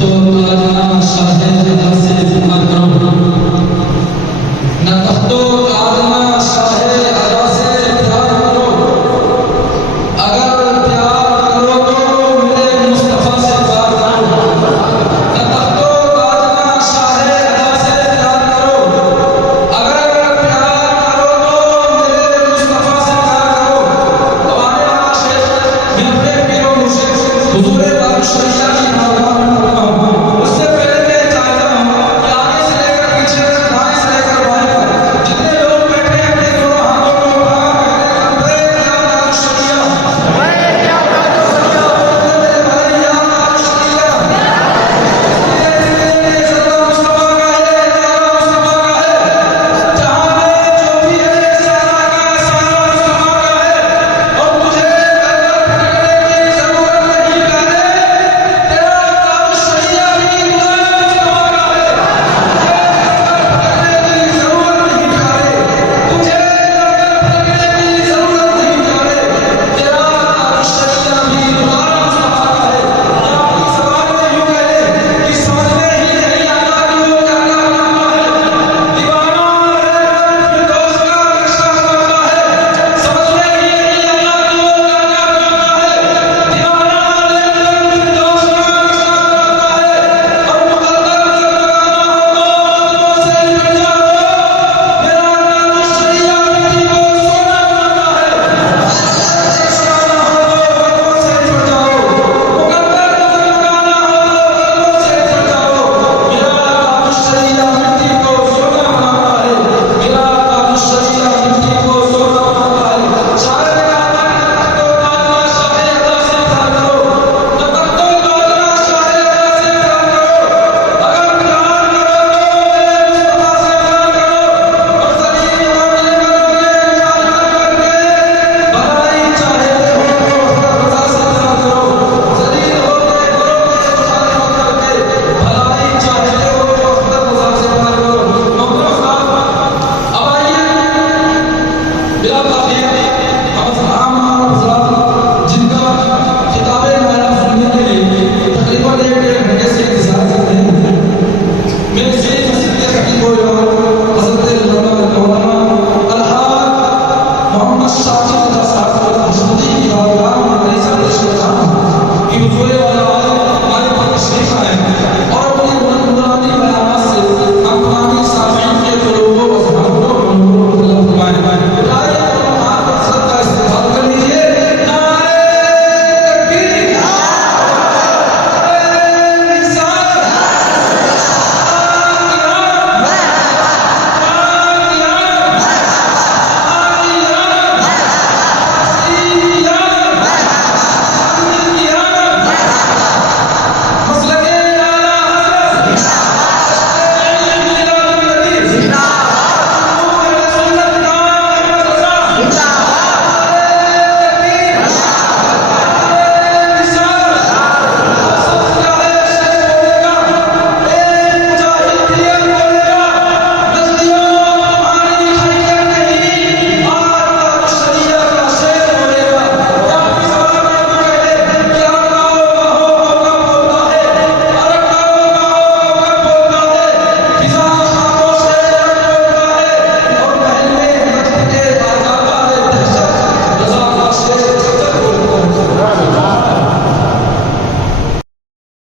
तो आज शाहे अदा से प्यार करो, न तख्तो आदना शाहे अदा से प्यार करो। अगर प्यार करो तो मेरे मुस्तफा से प्यार करो, न तख्तो आदना शाहे अदा से प्यार करो। अगर प्यार करो तो मेरे मुस्तफा से प्यार करो। हमारे आशिक, मैं अपने पीरो मुर्शिद हुजूर